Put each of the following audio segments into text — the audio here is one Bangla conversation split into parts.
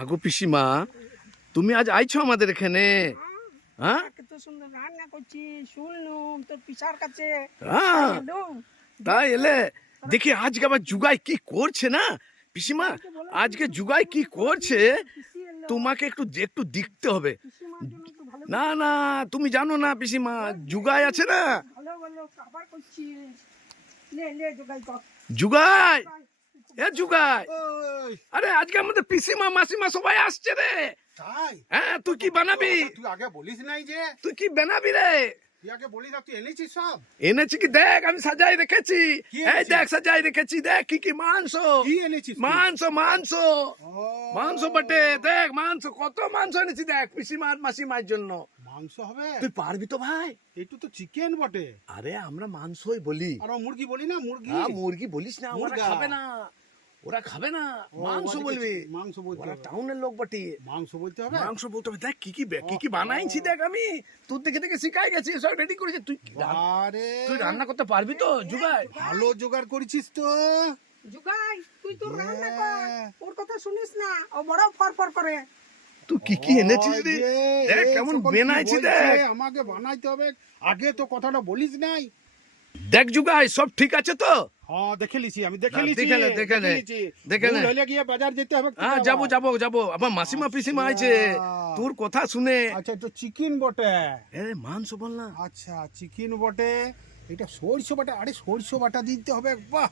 আগো পিসিমা, তুমি আজ আইছো আমাদের এখানে? হ্যাঁ, কত সুন্দর রান্না করছি শুনলুম তোর পিসার কাছে। হ্যাঁ, এলুম। তাই এলে দেখি আজকে আবার জুগাই কি করছে না পিসিমা। আজকে জুগাই কি করছে পিসি এলো, তোমাকে একটু একটু দেখতে হবে। পিসিমার জন্য একটু ভালো না না, তুমি জানো না পিসিমা, জুগাই আছে না? ভালো ভালো খাবার করছি। লে লে জোগাই কর। জুগাই, এ জুগাই, ওই আরে আজকে আমাদের পিসিমা মাসিমা সবাই আসছে রে। তাই হ্যাঁ, তুই কি বানাবি? তুই আগে বলিস নাই যে, তুই কি বানাবি রে? তুই আগে বলিস না, তুই এনেছিস সব? এনেছি কি দেখ, আমি সাজাই রেখেছি। কি এই এনেছিস? দেখ সাজাই রেখেছি, দেখ কি কি মাংস, কি এনেছিস তুই? মাংস মাংস ও, মাংস বটে, দেখ মাংস, কত মাংস এনেছি দেখ পিসিমার মাসিমার জন্য। মাংস হবে? তুই পারবি তো ভাই? একটু তো চিকেন বটে। আরে আমরা মাংসই বলি। আর ও মুরগি বলি না, মুরগি। হ্যাঁ, মুরগি বলিস না, ওরা মুরগা। খাবে না, ওরা খাবে না, ও, মাংস ওদিকে বলবি। মাংস বলতে ওরা হবে। টাউনের লোক বটে, মাংস বলতে হবে। মাংস বলতে হবে। দেখ কি কি কি কি বানাইছি দেখ, আমি তোর দেখে দেখে শিখাই গেছি, সব রেডি করেছি। আরে তুই রান্না করতে পারবি তো জুগাই? ভালো জোগাড় করেছিস তো। জোগাই তুই তো রান্না কর, হ্যাঁ। ওর কথা শুনিস না, ও বড় ফরফর করে। তুই কি কি এনেছিস রে? ওই যে, দেখ এই কেমন সকল কি বেনাইছি বলছে, দেখ। আমাকে বানাইতে হবে। আগে তো কথাটা বলিস নাই। দেখ জুগাই, সব ঠিক আছে তো? হ্যাঁ, দেখে লিছি, আমি দেখে না, লিছি, দেখে নে, দেখে নে, লিছি। দেখে নে। ভুল হলে গিয়ে বাজার যেতে হবে তো হ্যাঁ, আবার। যাবো যাবো যাবো, আবার মাসিমা পিসিমা আছে, আচ্ছা। তোর কথা শুনে। আচ্ছা, তো চিকেন বটে। এ মাংস বল না। আচ্ছা, চিকেন বটে। এটা সরষে বাটা, আরে সরষে বাটা দিতে হবে। বাহ,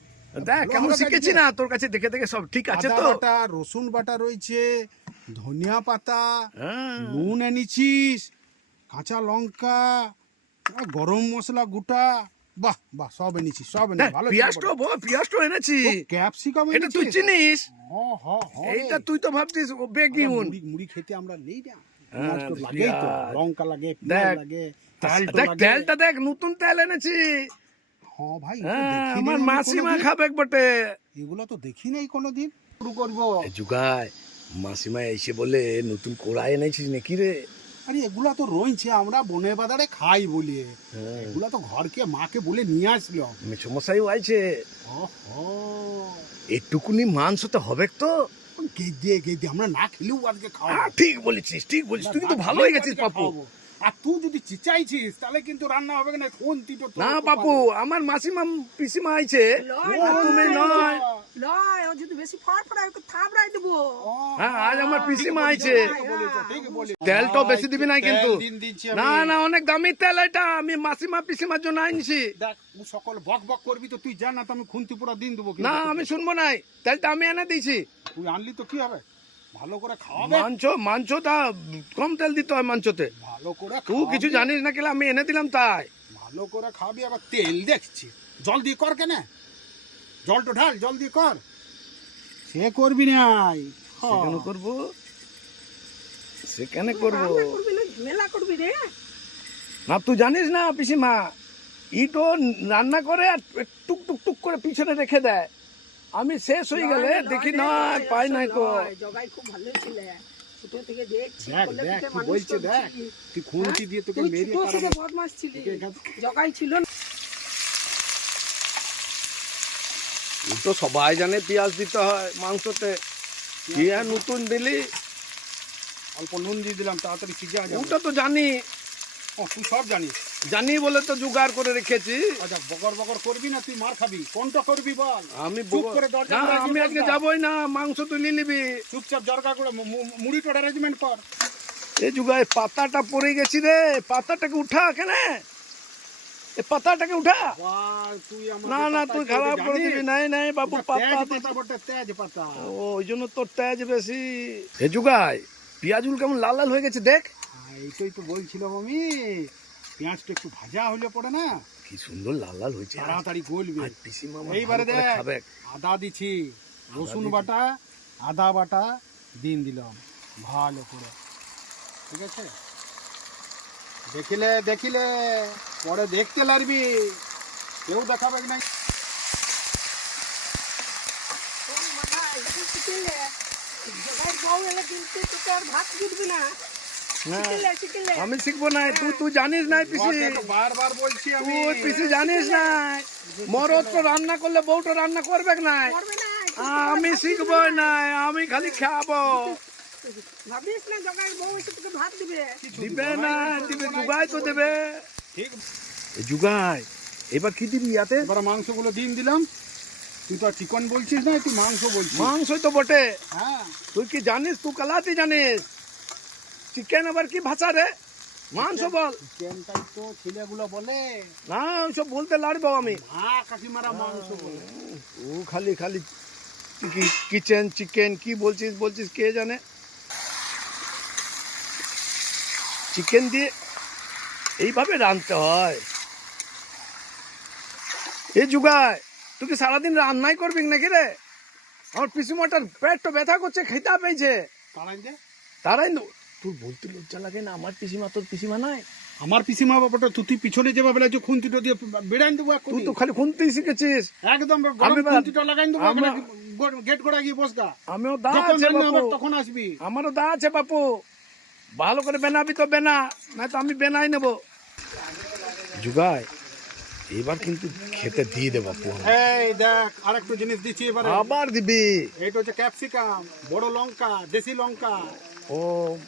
দেখ ভালো কেমন হবে শিখেছি আজকে। না, তোর কাছে দেখে দেখে সব ঠিক আছে আদা তো? বাটা, রসুন বাটা রয়েছে, ধনিয়া পাতা, হ্যাঁ। নুন এনেছিস, কাঁচা লঙ্কা, গরম মশলা গোটা। বাহ বাহ, সব এনেছিস, সব দেখ, এনেছিস। ভালো পিঁয়াজটো পিঁয়াজটো এনেছি। ক্যাপসিকাম এটা তুই এনেছিস? চিনিস? হ্যাঁ হ্যাঁ হ্যাঁ রে। এইটা তুই তো ভাবছিস ও আমরা বেগুন। মুড়ি মুড়ি খেতে আমরা নেই না। হ্যাঁ, পেঁয়াজ তো লাগেই তো, পেঁয়াজ। লঙ্কা লাগে, দেখ, পেঁয়াজ লাগে, তেল তো দেখ লাগে। তেলটা দেখ, নতুন তেল এনেছি। হ্যাঁ ভাই, হ্যাঁ, দেখি আমার নাই মাসিমা কোনোদিন। খাবে বটে। এগুলো তো দেখি নাই কোনোদিন। শুরু করবো। জুগাই, মাসিমা এসে বলে নতুন কড়াই এনেছিস নাকি রে? আরে এগুলা তো রয়েছে, আমরা বনে বাজারে খাই বলি। হ্যাঁ, এগুলা তো ঘরকে মাকে বলে নিয়ে আসলাম। মেসমশাইও আছে। ওহো, এটুকুনি মাংস তো হবে তো? গেদে গেদে আমরা না খেলেও আজকে খাওয়া। ঠিক বলেছিস, ঠিক বলেছিস, তুই কিন্তু ভালো হয়ে গেছিস পাপু। আর তুই যদি চিচাইছিস তাহলে কিন্তু রান্না হবে না। কোন তুই তো না পাপু, আমার মাসিমা পিসিমা আইছে, লয়, আর তুমি নয়। লয়, ও যদি বেশি ফরফরায় ওকে থাবড়াই দেবো। হ্যাঁ, আজ আমার পিসিমা আইছে। তেলটাও বেশি দিবি না কিন্তু। না না, অনেক দামি তেল এটা, আমি মাসিমা পিসিমার জন্য আনছি। দেখ, ও সকল বক বক করবি তো তুই জান না, তো আমি খুন্তি পুরা দিন দেবো কিন্তু না, তোকে। আমি শুনবো নাই, তেলটা আমি এনে দিয়েছি। তুই আনলি তো কি হবে, ভালো করে খাওয়াবে। মাংসটা কম তেল দিতে হয় মাংসতে। ভালো করে তুই কিছু খাওয়াবি। জানিস না, কেলা আমি এনে দিলাম তাই। ভালো করে খাবি। আবার তেল দেখছি, জল দিয়ে কর কেন, জল তো ঢাল, জল দিয়ে কর। সে করবি নাই। সেখানে করবো, সেখানে করবো। রান্না করবি না ঝামেলা করবি রে। না, তুই জানিস না পিসিমা, ইটো রান্না করে আর টুক টুক টুক করে পিছনে রেখে দেয়। আমি শেষ হয়ে গেলে দেখি না পাই নাই কো। জগাই খুব ভালো ছিল, ছোট থেকে দেখছি, দেখ, কোলে দেখ, থেকে কি মানুষ বলছে, করছি। দেখ। তুই খুন্তি দিয়ে তোকে তুই মেরে ছোট থেকে তারপর- বদমাস ছিলি, তোকে এখান- জগাই ছিল না। ও তো সবাই জানে পেঁয়াজ দিতে হয় মাংসতে, পেঁয়াজ নতুন দিলি। অল্প নুন দিয়ে দিলাম, তাড়াতাড়ি সিজে যাবে। ওটা তো জানি, তুই সব জানিস। জানি বলে তো জোগাড় করে রেখেছি। আচ্ছা, বকর বকর করবি না, তুই মার খাবি। কোনটা করবি বল। আমি চুপ করে দরজা না, খুলে আমি দিয়ে আজকে বসবা। যাবই না, মাংস তুই নিয়ে নিবি। চুপচাপ জরকা করে মুড়ি টোটা অ্যারেঞ্জমেন্ট কর। এই যুগায় পাতাটা পড়ে গেছি রে, পাতাটাকে উঠা কেন, এ পাতাটাকে উঠা। তুই আমাকে না না, পাতা তুই খেতে খারাপ করে জানিস? দিবি। নাই নাই বাবু, ওটা পাতা তেজ পাতা বটে, তেজ পাতা। ওই জন্য তোর তেজ বেশি। এ যুগায় পেঁয়াজগুলো কেমন লাল লাল হয়ে গেছে দেখ। এইটাই তো বলছিলাম আমি, পেঁয়াজটা একটু ভাজা হলে পড়ে না, কি সুন্দর লাল লাল হয়েছে। তাড়াতাড়ি গলবে। আজ পিসিমা আমার এইবারে ভালো করে দেখ, খাবে। আদা দিছি, রসুন দিছি। বাটা, আদা বাটা দিলাম ভালো করে। ঠিক আছে, দেখিলে দেখিলে পরে দেখতে লাগবি, কেউ দেখাবে না। তোর মাথায় তুই শিখিলে, জগাই বউ এলে কিন্তু তোকে আর ভাত জুটবি না। না, শিখিলে আমি শিখবো না, তুই জানিস না পিসি, ওকে তো বারবার বলছি আমি। তুই পিসি জানিস না, মরদ তো রান্না করলে বউটা রান্না করবে না। করবে না। আমি শিখবো না, আমি খালি খাবো। ভাবিস না জগাই বউ এসে তোকে ভাত দিবে। দিবে না, দিবে জুগাই তো দেবে। ঠিক। এ জুগাই, এবার কি দিবি ইয়াতে? এবার মাংসগুলো ডিম দিলাম। তুই তো আর চিকন বলছিস না, তুই মাংস বলছিস। মাংসই তো বটে। হ্যাঁ, তুই কি জানিস? তুই কালাতি জানিস? চিকেন আবার কি ভাষা রে? মাংস বল। চিকেনটাই তো ছেলেগুলো বলে। না ওইসব বলতে লাড়বো আমি। মা কাকিমারা মাংস বলে। ও খালি খালি কিচেন চিকেন কি বলছিস কে জানে। চিকেন দিয়ে এইভাবে রাঁধতে হয়। এ জুগায়, তুই কি সারাদিন রান্নাই করবি নাকি রে? আমার পিসিমাটার পেটটা ব্যথা করছে, খেতে পেয়েছে। তারাই যে তারাই তোর বলতে লজ্জা লাগে না? আমার পিসিমা তোর পিসিমা নাই? আমার পিসিমা বাবাটা তুই পিছনে যেভাবে লাগছে খুন্তিটা দিয়ে বেড়াই দেবো। তুই তো খালি খুনতেই শিখেছিস। একদম আমি খুন্তিটা লাগাই দেবো। আমরা- গেট করে গিয়ে বসগা। আমিও দা যখন আছে রান্না হবে বাপু, তখন আসবি। আমারও দা আছে বাপু। ভালো করে বেনাবি তো বেনা, না তো আমি বেনাই নেব। জুগাই, এবার কিন্তু খেতে দিয়ে দে বাপু। এই দেখ আরেকটা জিনিস দিচ্ছি এবারে। আবার দিবি? এইটা হচ্ছে ক্যাপসিকাম, বড় লঙ্কা, দেশি লঙ্কা। ও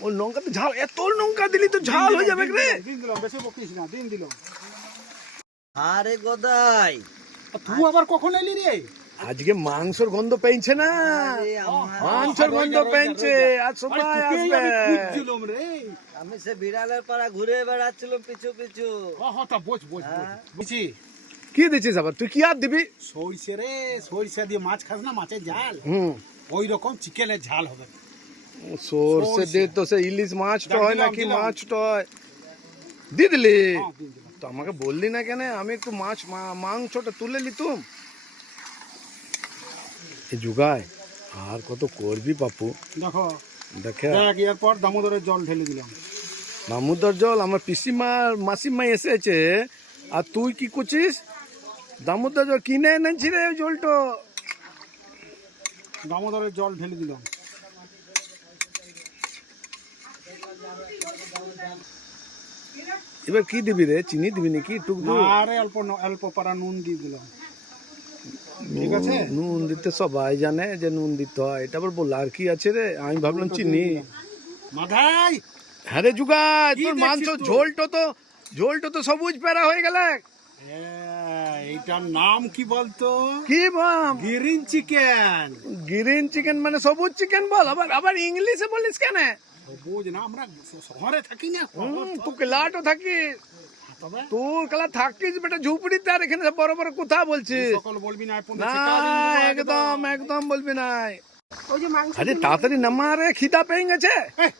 ও লঙ্কা তো ঝাল, এত লঙ্কা দিলি তো ঝাল হয়ে যাবে রে। দিন দিলাম, বেশি বকিস না, দিন দিলাম। আরে গদাই, তুই আবার কখন এলি রে? আজকে মাংসর গন্ধ পেয়েছে না? আরে আমার- মাংসর গন্ধ পেয়েছে, আজ সবাই তোকেই আমি আসবে। খুঁজছিলাম রে। আমি সে বিড়ালের পাড়া ঘুরে বেড়াচ্ছিলাম পিছু পিছু। তা বোঝ বুঝছি। কি দিচ্ছিস আবার? তুই কি আর দিবি? সরিষে রে, সরিষা দিয়ে মাছ খাস না, মাছের ঝাল। হুম, ওই রকম চিকেনের ঝাল হবে। সরষে দিয়ে তো সে ইলিশ মাছটা হয় দিলাম, নাকি? দিলাম। মাছটা হয় দিয়ে দিলি? হ্যাঁ, দিন দিলাম। তো আমাকে বললি না কেন? আমি একটু মাংসটা তুলে নিতুম। এই জুগায় আর কত করবি বাপু? দেখো দেখে দেখ, এরপর দামোদরের জল ঢেলে দিলাম। দামোদর জল? আমার পিসিমার মাসিমা এসেছে আর তুই কি করছিস? দামোদর জল কিনে এনেছি রে ওই জলটা। দামোদরের জল ঢেলে দিলাম। এবার কি দিবি রে? চিনি দিবি নাকি? টুক আরে অল্প পারা নুন দিয়ে দিলাম। ঠিক আছে? নুন দিতে সবাই জানে যে নুন দিতে হয়, এটা আবার বল আর কি আছে রে? আমি ভাবলাম চিনি। মাধাই, হ্যাঁ রে জুগায়, কি তোর দেখছিস মাংস তুই? ঝোলটা তো সবুজ পেরা হয়ে গেল। এইটার নাম কি বলতো? কি বাম? Green chicken. গ্রিন চিকেন মানে সবুজ চিকেন বল। আবার ইংলিশে বলিস কেন? সবুজ না, আমরা শহরে থাকি না। তুই কেলাটো থাকিস, তবে তোর কেলা থাকিস বেটা ঝুপড়িতে, আর এখানে বড় বড় কথা বলছিস। সকল বলবি না, না একদম একদম বলবি না। ওই যে মাংস আরে তাড়াতাড়ি নামা রে, খিদা পেয়ে গেছে। হ্যাঁ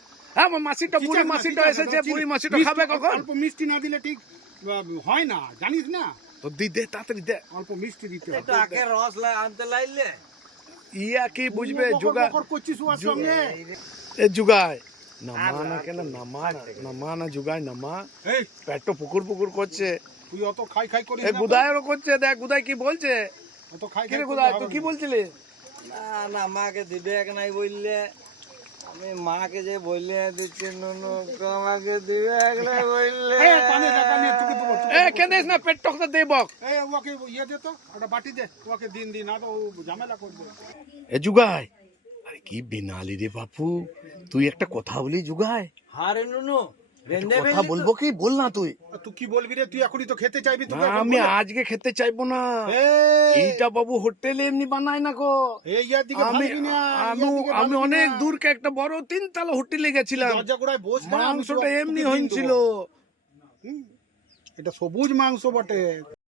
আমার মাসিটা, বুড়ি মাসিটা এসেছে। বুড়ি মাসিটা খাবে কখন? অল্প মিষ্টি না দিলে ঠিক হয় না, জানিস না। তো দি দে, তাড়াতাড়ি দে। অল্প মিষ্টি দিতে একটু হবে। আখের রস আনতে লাইলে। ইয়া কি বুঝবে জুগা? বকর করছিস ওর সঙ্গে। এ জুগায় নামা না কেন? নামা না জুগায় নামা। এই পেটটা পুকুর করছে। তুই অত খাই করিস এ না তো। গুদায়েরও করছে, দেখ গুদায় কি বলছে। অত খাই কি রে করলে গুদায়, হবে তুই কি না। বলছিলি? না না, মাকে দিবে এক নাই বললে। আমি মাকে যে বললে দিচ্ছি নুনু, আমাকে দিবে এক নাই বললে। এই, কানে যা, কানে তোকে দেবো, তোকে এ দেবো। কেনিস না, পেট টকটা দে বক। এই ওকে ইয়ে দে তো, ওটা বাটি দে, ওকে দিন না তো ও ঝামেলা করবে। এ জুগায়, আরে কি বিনালি রে বাপু, তুই একটা কথা বলি জুগায়। হারে নুনু, রেন্দে কথা বলবো কি? বল না তুই। আর তুই কি বলবি রে? তুই এখনই তো খেতে চাইবি। না তোকে এখন আমি বলে। আজকে খেতে চাইবো না। এই, এইটা বাবু হোটেলে এমনি বানায় না গো। এই ইয়ার দিকে আমি ভাববি না, আমি ইয়ার দিকে আমি ভাববি অনেক না। দূরকে একটা বড় 3 তলা হোটেলে গেছিলাম। দরজা গোড়ায় বস না, আমি মাংসটা তোকে এমনি দিন হয়েছিল। দেবো। এটা সবুজ মাংস বটে।